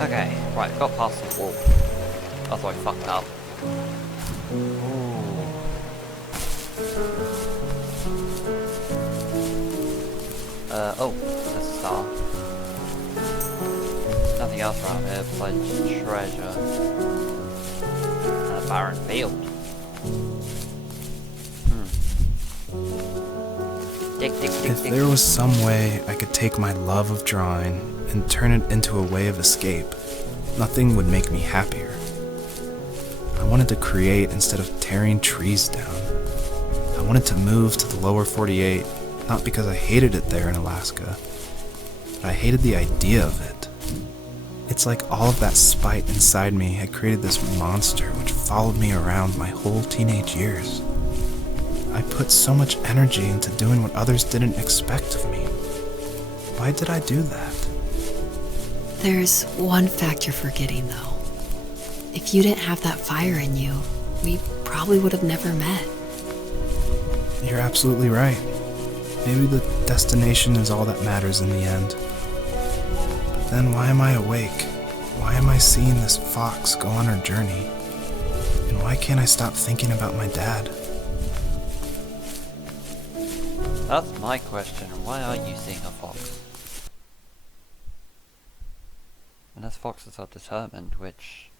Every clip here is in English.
Okay, right, got past the wall. That's why I fucked up. Ooh. Oh, there's a star. Nothing else around here besides treasure. And a barren field. If there was some way I could take my love of drawing and turn it into a way of escape, nothing would make me happier. I wanted to create instead of tearing trees down. I wanted to move to the lower 48, not because I hated it there in Alaska, but I hated the idea of it. It's like all of that spite inside me had created this monster which followed me around my whole teenage years. I put so much energy into doing what others didn't expect of me. Why did I do that? There's one fact you're forgetting, though. If you didn't have that fire in you, we probably would have never met. You're absolutely right. Maybe the destination is all that matters in the end. But then why am I awake? Why am I seeing this fox go on her journey? And why can't I stop thinking about my dad? That's my question. Why are you seeing a fox? Unless foxes are determined, which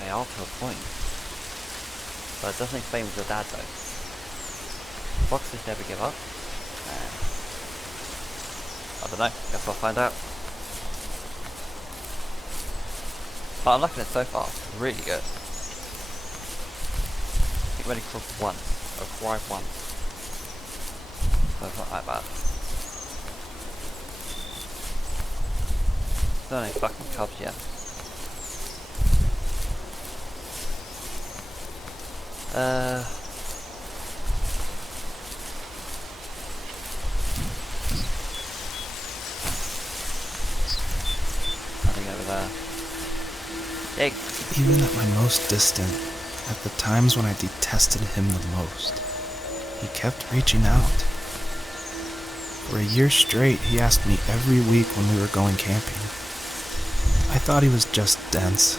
they are to a point. But it doesn't explain with your dad though. Foxes never give up. I don't know. Guess I'll find out. But I'm liking it so far. Really good. I think we only crossed once. Or cried once. So it's not that bad. There's no fucking cubs yet. Nothing over there. Dig. Even at my most distant, at the times when I detested him the most, he kept reaching out. For a year straight, he asked me every week when we were going camping. I thought he was just dense.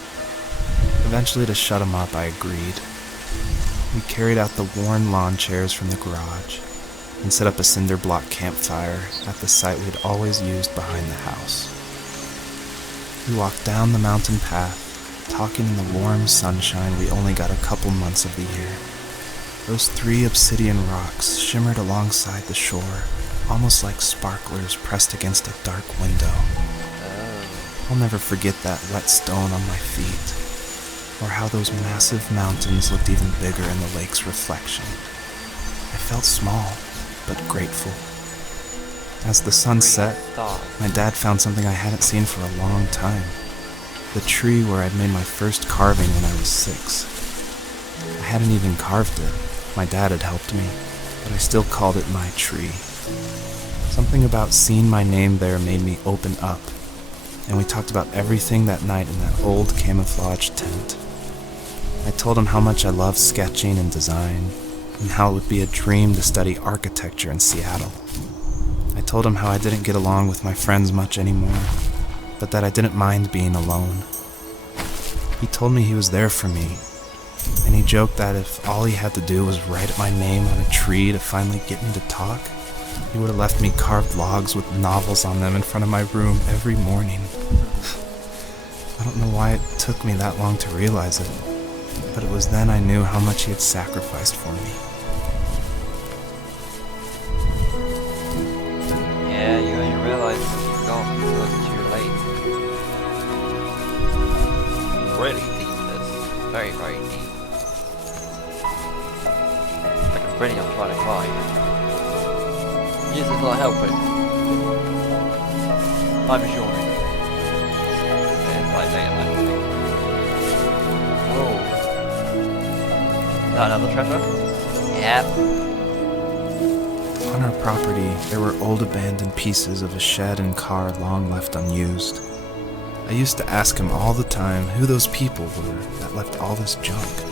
Eventually, to shut him up, I agreed. We carried out the worn lawn chairs from the garage and set up a cinder block campfire at the site we'd always used behind the house. We walked down the mountain path, talking in the warm sunshine we only got a couple months of the year. Those 3 obsidian rocks shimmered alongside the shore, almost like sparklers pressed against a dark window. I'll never forget that wet stone on my feet, or how those massive mountains looked even bigger in the lake's reflection. I felt small, but grateful. As the sun set, my dad found something I hadn't seen for a long time. The tree where I'd made my first carving when I was 6. I hadn't even carved it. My dad had helped me, but I still called it my tree. Something about seeing my name there made me open up, and we talked about everything that night in that old camouflage tent. I told him how much I loved sketching and design, and how it would be a dream to study architecture in Seattle. I told him how I didn't get along with my friends much anymore, but that I didn't mind being alone. He told me he was there for me, and he joked that if all he had to do was write my name on a tree to finally get me to talk, he would have left me carved logs with novels on them in front of my room every morning. I don't know why it took me that long to realize it, but it was then I knew how much he had sacrificed for me. Yeah, you only realize what you've got until it's too late. Really deep, this. Very, very deep. Like a brilliant I'm trying to climb. Music's not helping. I'm yawning. It's like later, man. Oh. Is that another treasure? Yep. On our property, there were old abandoned pieces of a shed and car long left unused. I used to ask him all the time who those people were that left all this junk,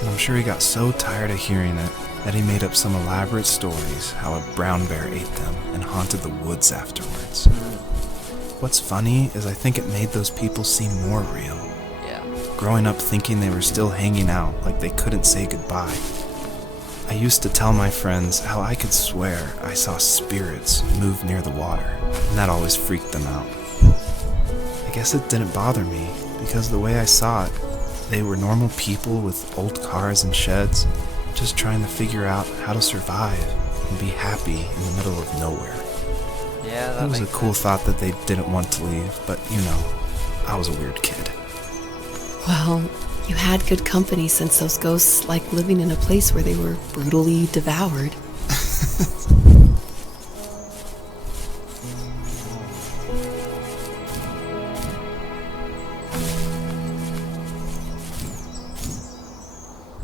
and I'm sure he got so tired of hearing it that he made up some elaborate stories how a brown bear ate them and haunted the woods afterwards. what's funny is I think it made those people seem more real. Yeah. Growing up thinking they were still hanging out, like they couldn't say goodbye. I used to tell my friends how I could swear I saw spirits move near the water, and that always freaked them out. I guess it didn't bother me, because the way I saw it, they were normal people with old cars and sheds, just trying to figure out how to survive and be happy in the middle of nowhere. Yeah, that It was a makes cool sense. thought that they didn't want to leave, but you know, I was a weird kid. Well, you had good company since those ghosts like living in a place where they were brutally devoured.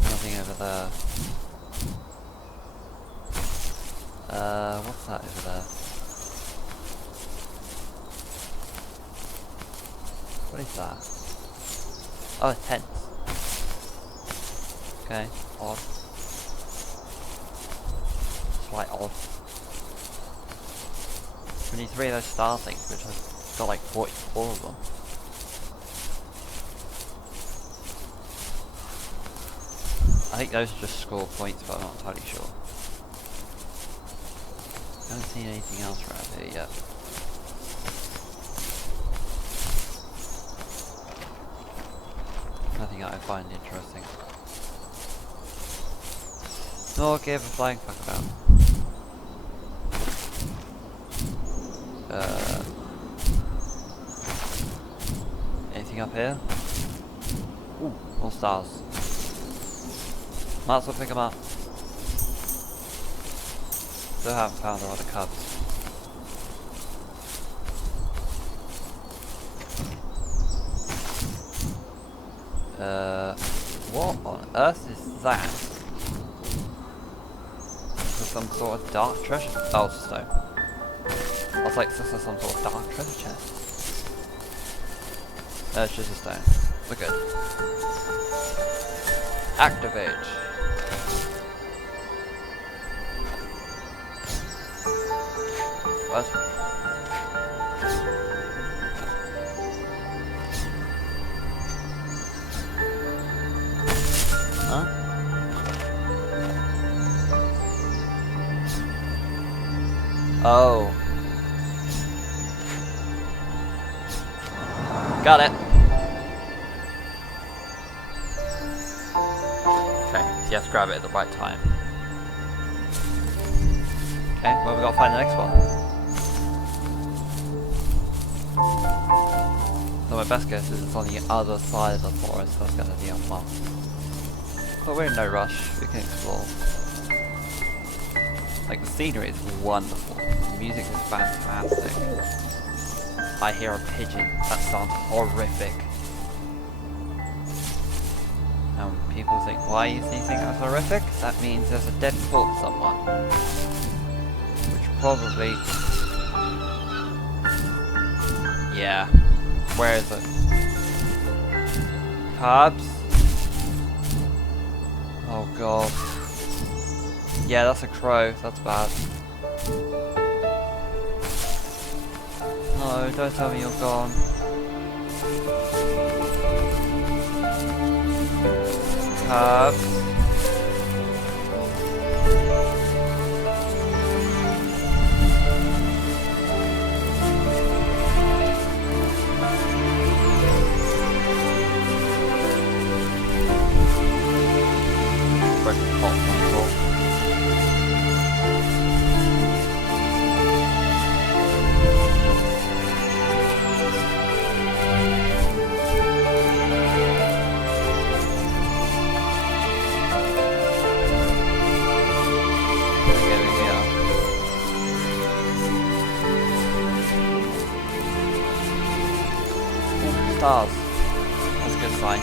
Nothing over there. What's that over there? What is that? Oh, a tent. Okay, odd. Slight odd. We need 3 of those star things, which I've got like 44 of them. I think those are just score points, but I'm not entirely sure. I haven't seen anything else around here yet. Nothing that I find interesting. Nor give a flying fuck about. Anything up here? Ooh, more stars. Might as well pick them up. Still haven't found the other cubs. What on earth is that? Is this some sort of dark treasure? Oh, it's a stone. I was like, is this some sort of dark treasure chest? No, it's just a stone. We're good. Activate. What? Huh? Oh. Got it. Okay, so you have to grab it at the right time. Okay, well we gotta find the next one. So my best guess is it's on the other side of the forest, so that's gonna be unmarked. But we're in no rush, we can explore. Like, the scenery is wonderful, the music is fantastic. I hear a pigeon, that sounds horrific. And people think, why do you think that's horrific? That means there's a dead foot somewhere. Which probably... yeah. Where is it? Cubs? Oh god. Yeah, that's a crow. That's bad. No, don't tell me you're gone. Cubs? Stars. That's a good sign.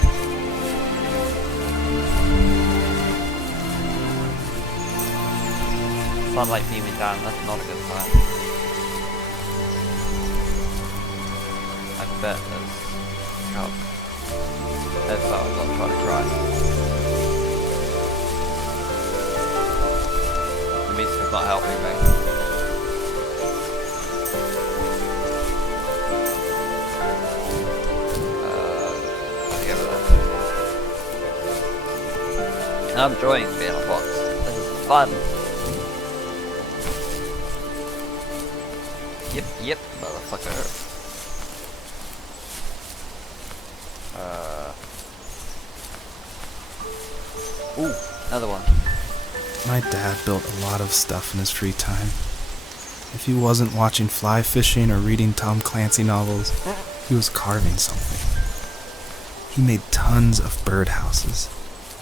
Sunlight beaming down, that's not a good sign. I bet there's cubs. There's flowers, I'll try to cry. The music is not helping me. I'm enjoying being a fox. This is fun. Yep, motherfucker. Ooh, another one. My dad built a lot of stuff in his free time. If he wasn't watching fly fishing or reading Tom Clancy novels, he was carving something. He made tons of birdhouses.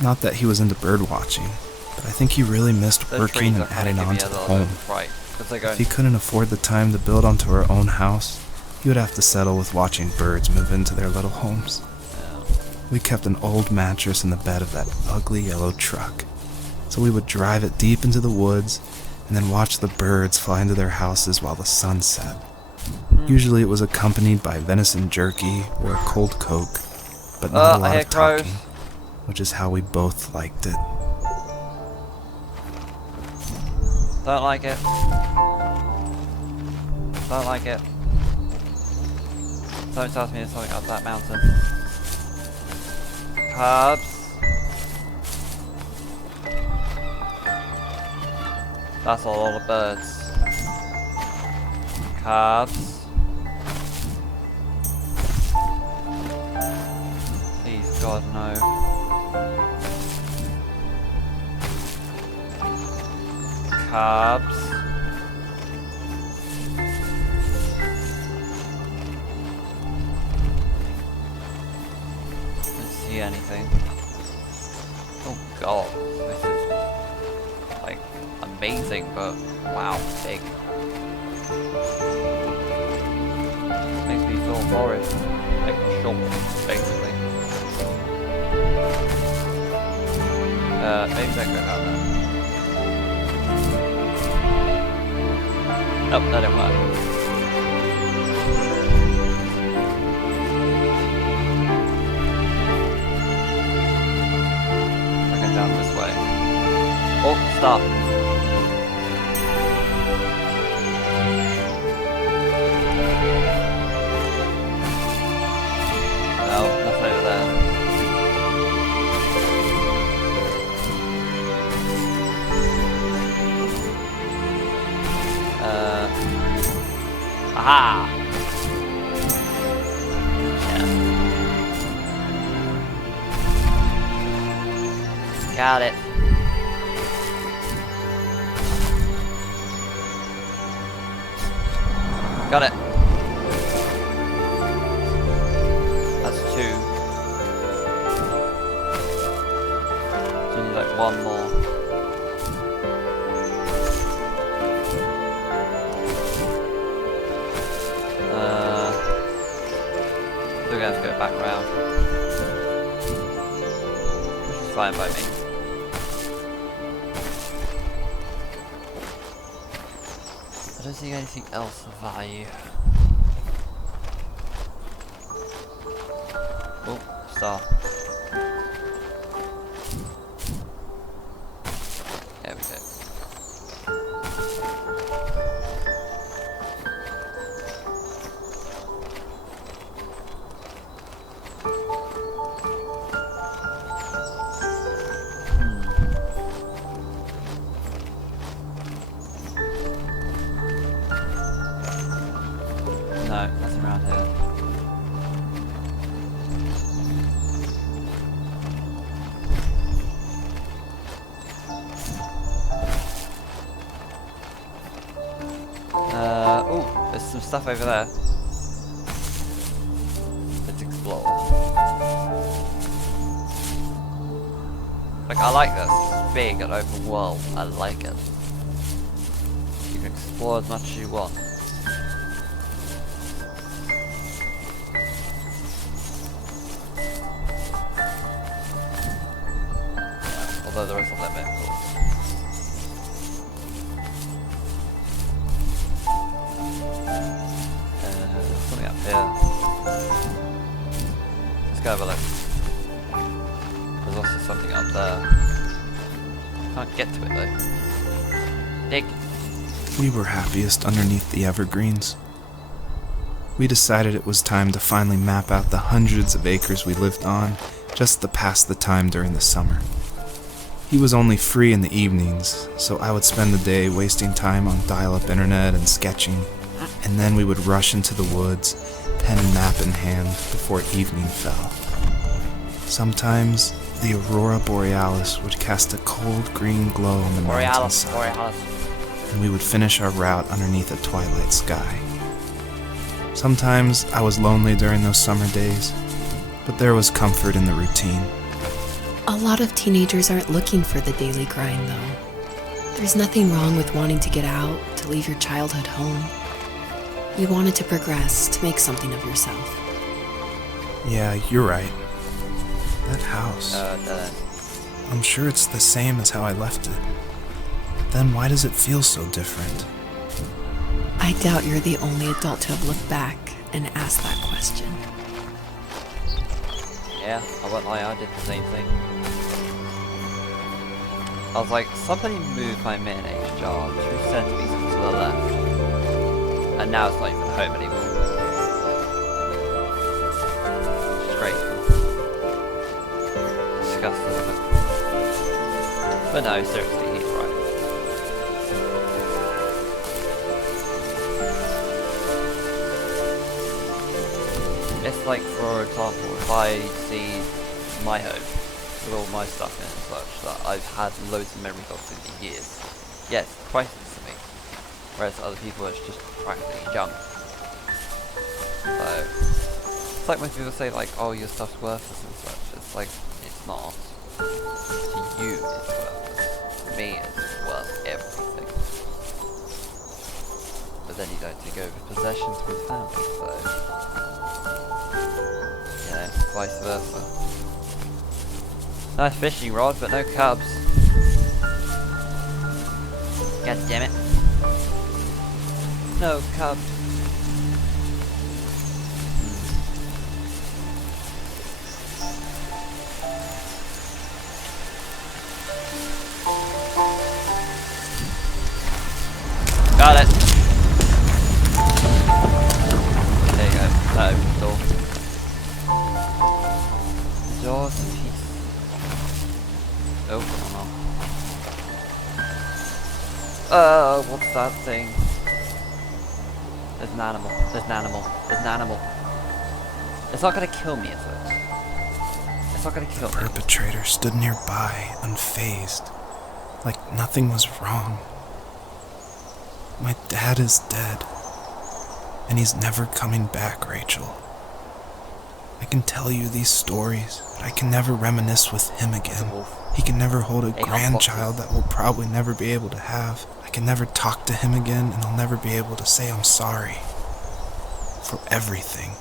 Not that he was into bird watching, but I think he really missed Those working trees and are kinda adding give on me to a the little home. bit of fright, 'cause they're going, If he couldn't afford the time to build onto our own house, he would have to settle with watching birds move into their little homes. yeah. We kept an old mattress in the bed of that ugly yellow truck, so we would drive it deep into the woods and then watch the birds fly into their houses while the sun set. Usually it was accompanied by venison jerky or a cold Coke, but not a I lot hear of talking, crows. which is how we both liked it. Don't like it. Don't like it. Something tells me there's something up that mountain. Cubs. That's a lot of birds. Cubs. Please, God, no. Cubs. Don't see anything. Oh God, this is like amazing, but wow, big. Makes me feel horrid, like short, basically. Maybe don't go down there. Nope, that didn't work. We're going down this way. Oh, stop. No, that's over there. Aha! Yeah. Got it. Got it. That's two. So we need like one more. We're gonna have to go back round. Which is fine by me. I don't see anything else of value. Oh, star. There we go. No, nothing around here. Oh, there's some stuff over there. Let's explore. Like, I like this. It's big and open world. I like it. You can explore as much as you want. Although there is a limit, of course. There's something up here. Let's go have a look. There's also something up there. Can't get to it though. Dig. We were happiest underneath the evergreens. We decided it was time to finally map out the hundreds of acres we lived on just to pass the time during the summer. He was only free in the evenings, so I would spend the day wasting time on dial-up internet and sketching, and then we would rush into the woods, pen and map in hand, before evening fell. Sometimes, the aurora borealis would cast a cold green glow on the mountainside, and we would finish our route underneath a twilight sky. Sometimes I was lonely during those summer days, but there was comfort in the routine. A lot of teenagers aren't looking for the daily grind, though. There's nothing wrong with wanting to get out, to leave your childhood home. You wanted to progress, to make something of yourself. Yeah, you're right. That house. I'm sure it's the same as how I left it. Then why does it feel so different? I doubt you're the only adult to have looked back and asked that question. Yeah, I won't lie, I did the same thing. I was like, somebody moved my mayonnaise jar 2 centimeters to the left. And now it's not even home anymore. Disgraceful. Disgusting. But no, seriously, he's right. It's like, for example, if I see my home with all my stuff in and such that I've had loads of memories of through the years, yes, it's priceless to me. Whereas other people, it's just practically junk. So, it's like when people say like, oh, your stuff's worthless and such. It's like, it's not. To you, it's worthless. To me, it's worth everything. But then you don't take over possessions with family, so... yeah, vice versa. Nice fishing rod, but no cubs. God damn it. No cubs. Got it. There you go. That opens the door. The door's in peace. Open or not? What's that thing? There's an animal. There's an animal. There's an animal. It's not gonna kill me, is it? It's not gonna kill me. The perpetrator stood nearby, unfazed, like nothing was wrong. My dad is dead, and he's never coming back, Rachel. I can tell you these stories, but I can never reminisce with him again. He can never hold a grandchild that we'll probably never be able to have. I can never talk to him again, and I'll never be able to say I'm sorry for everything.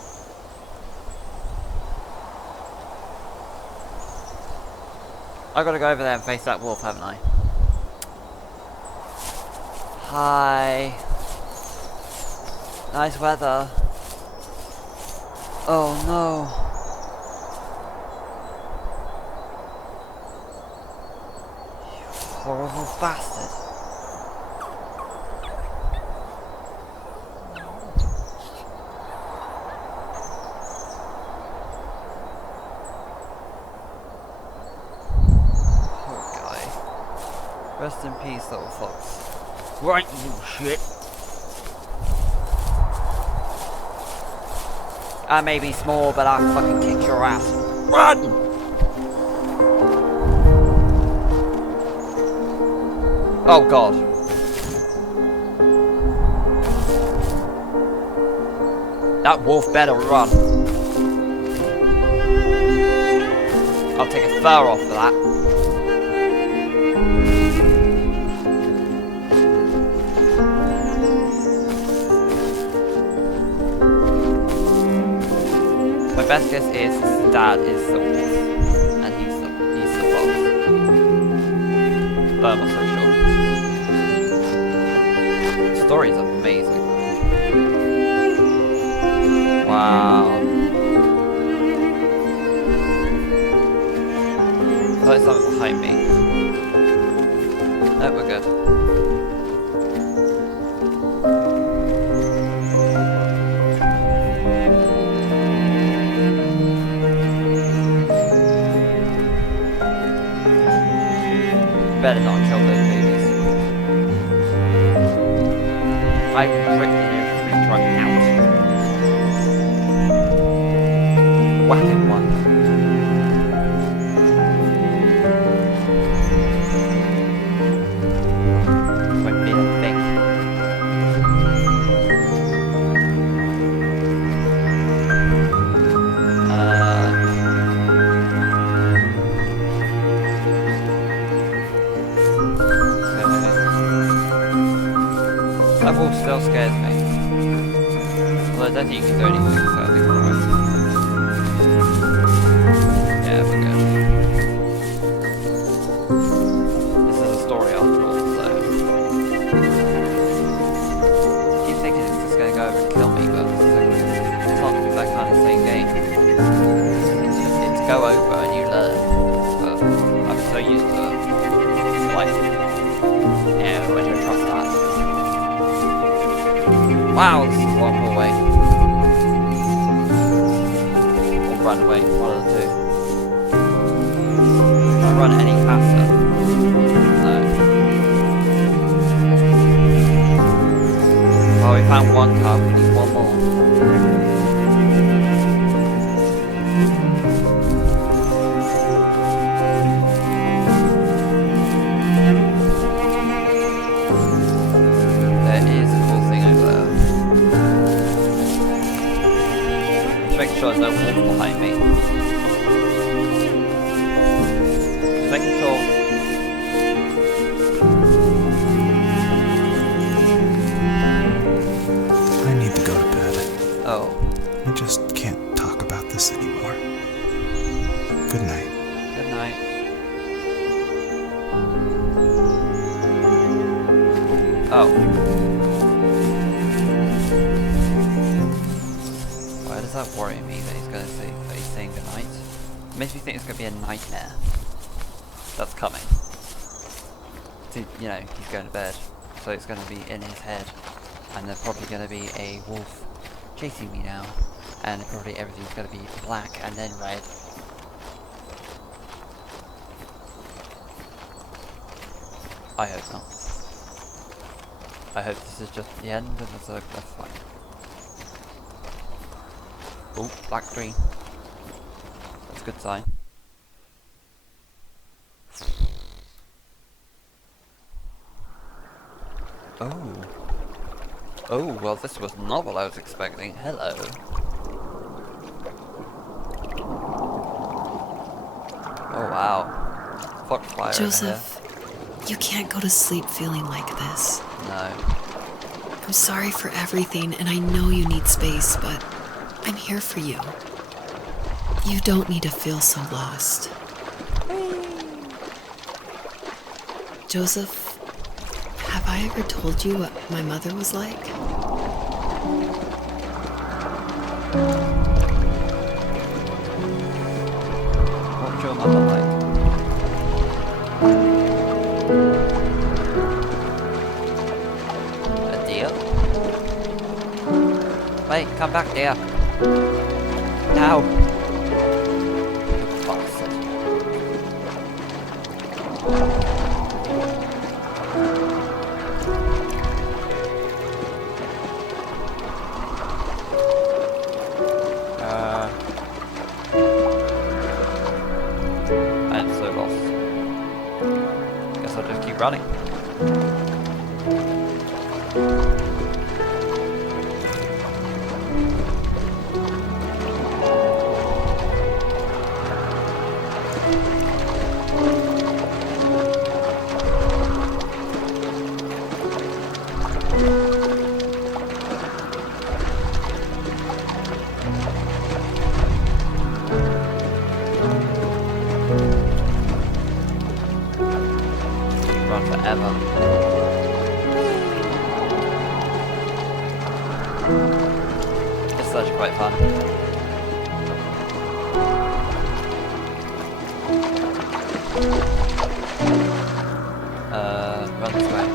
I gotta go over there and face that wolf, haven't I? Hi. Nice weather. Oh no. You horrible bastard. Poor guy. Rest in peace, little fox. Right, you shit. I may be small, but I'll fucking kick your ass. Run! Oh god. That wolf better run. I'll take a fur off for that. My best guess is his dad is the wolf, and he's the fox. But I'm not so sure. The story is amazing. Wow. I thought there's something behind me. No, we're good. better not kill those babies. I ripped the new tree trunk out. Whacking one. Won't be a thing. That wolf still scares me. Although I don't think you can do anything, so I think we're alright. Yeah, we're good. This is a story after all, so... I keep thinking it's just gonna go over and kill me, but it's not that kind of same game. It's go over and you learn, but I'm so used to it. Like, yeah, I don't trust that. Wow, this is a long way. Or run away, one of the two. Can I run any faster? No. Well, we found one car, we need one more. Make sure there's no wolf behind me. Just making sure. I need to go to bed. Oh. I just can't talk about this anymore. Good night. Good night. Oh. Does that worry me that he's going to say that he's saying goodnight? It makes me think it's going to be a nightmare that's coming. So, you know, he's going to bed, so it's going to be in his head, and there's probably going to be a wolf chasing me now, and probably everything's going to be black and then red. I hope not. I hope this is just the end, and that's fine. Oh, black screen. That's a good sign. Oh. Oh, well this was not what I was expecting. Hello. Oh wow. Foxfire. Joseph, you can't go to sleep feeling like this. No. I'm sorry for everything, and I know you need space, but I'm here for you. You don't need to feel so lost. Joseph, have I ever told you what my mother was like? What's your mother like? A deer? Wait, come back, dear. Now! You bastard. I'm so lost. Guess I'll just keep running. Run forever. This is actually quite fun. Run this way.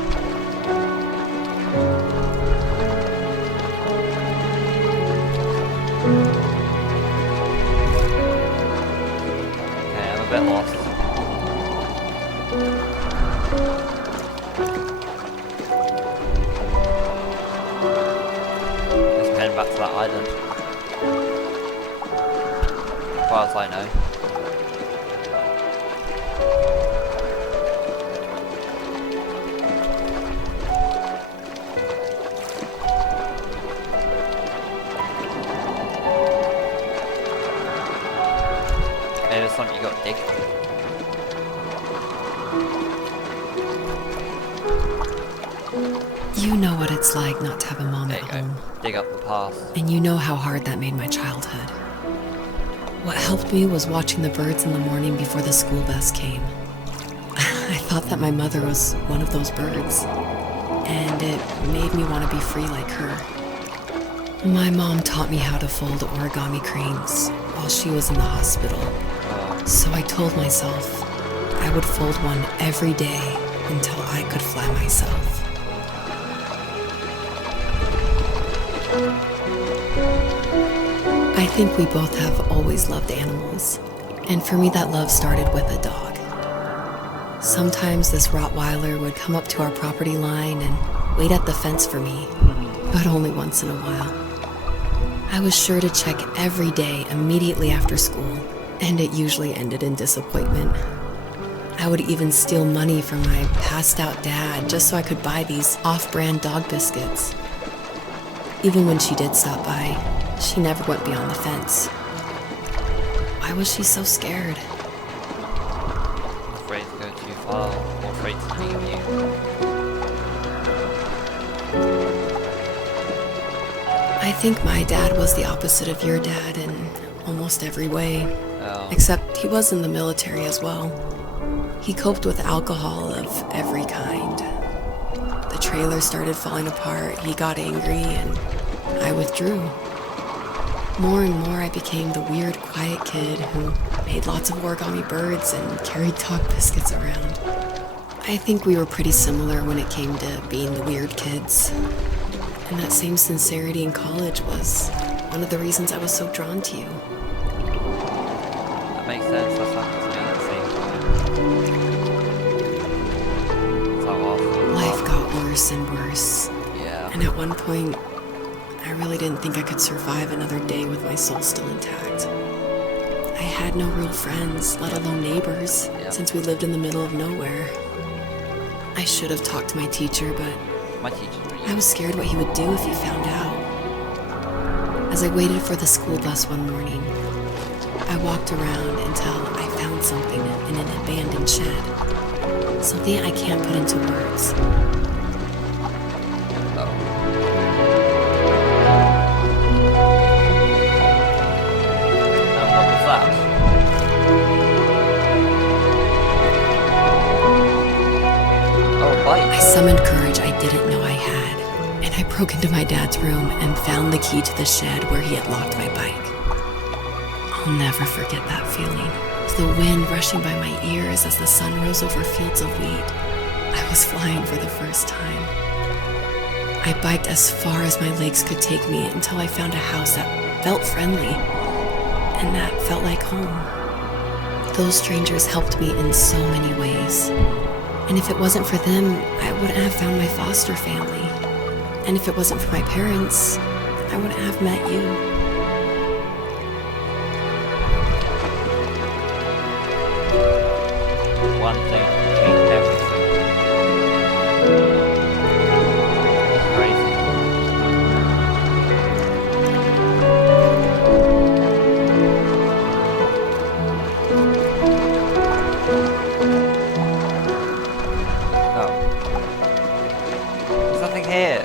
Okay, I'm a bit lost. As far as I know. Maybe it's something you got to dig. You know what it's like not to have a mom There at you go. home. Dig up the past. And you know how hard that made my childhood. What helped me was watching the birds in the morning before the school bus came. I thought that my mother was one of those birds, and it made me want to be free like her. My mom taught me how to fold origami cranes while she was in the hospital. So I told myself I would fold one every day until I could fly myself. I think we both have always loved animals, and for me that love started with a dog. Sometimes this Rottweiler would come up to our property line and wait at the fence for me, but only once in a while. I was sure to check every day immediately after school, and it usually ended in disappointment. I would even steal money from my passed out dad just so I could buy these off-brand dog biscuits. Even when she did stop by, she never went beyond the fence. Why was she so scared? I'm afraid to go too far, or afraid to leave you. I think my dad was the opposite of your dad in almost every way, Oh. except he was in the military as well. He coped with alcohol of every kind. The trailer started falling apart, he got angry, and I withdrew. More and more I became the weird, quiet kid who made lots of origami birds and carried dog biscuits around. I think we were pretty similar when it came to being the weird kids. And that same sincerity in college was one of the reasons I was so drawn to you. That makes sense, that's happened to me at the same time. That's how awful. Life got worse and worse. Yeah. And at one point, I really didn't think I could survive another day with my soul still intact. I had no real friends, let alone neighbors, since we lived in the middle of nowhere. I should have talked to my teacher, but My teacher's pretty I was scared what he would do if he found out. As I waited for the school bus one morning, I walked around until I found something in an abandoned shed. Something I can't put into words. What was that? Oh, I light. summoned courage I didn't know I had, and I broke into my dad's room and found the key to the shed where he had locked my bike. I'll never forget that feeling. The wind rushing by my ears as the sun rose over fields of wheat. I was flying for the first time. I biked as far as my legs could take me until I found a house that felt friendly, and that felt like home. Those strangers helped me in so many ways. And if it wasn't for them, I wouldn't have found my foster family. And if it wasn't for my parents, I wouldn't have met you. One thing changed everything. It's crazy. Oh. There's nothing here.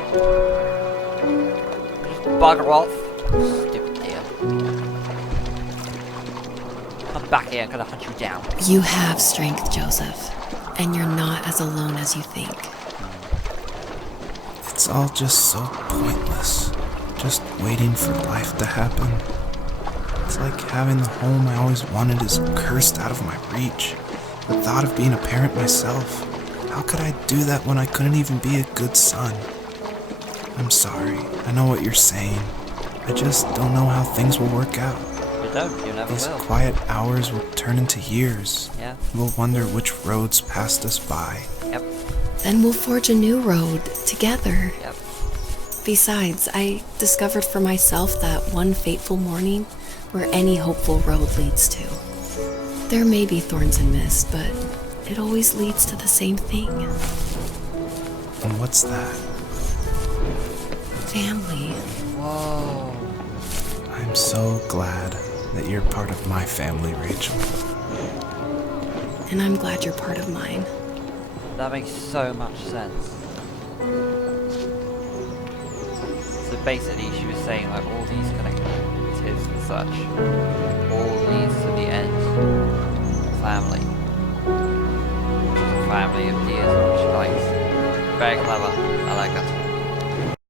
Just bugger off. Stupid deer. Come back here, I'm gonna hunt you down. You have strength, Joseph, and you're not as alone as you think. It's all just so pointless. Just waiting for life to happen. It's like having the home I always wanted is cursed out of my reach. The thought of being a parent myself. How could I do that when I couldn't even be a good son? I'm sorry. I know what you're saying. I just don't know how things will work out. You don't, you never These will. quiet hours will turn into years. Yeah. We'll wonder which roads passed us by. Yep. Then we'll forge a new road together. Yep. Besides, I discovered for myself that one fateful morning where any hopeful road leads to. There may be thorns and mist, but it always leads to the same thing. And what's that? Family. Whoa. I'm so glad that you're part of my family, Rachel. And I'm glad you're part of mine. That makes so much sense. So basically she was saying like all these connectives and such all leads to the end of family. Which is a family of years, which she likes. Very clever. I like that.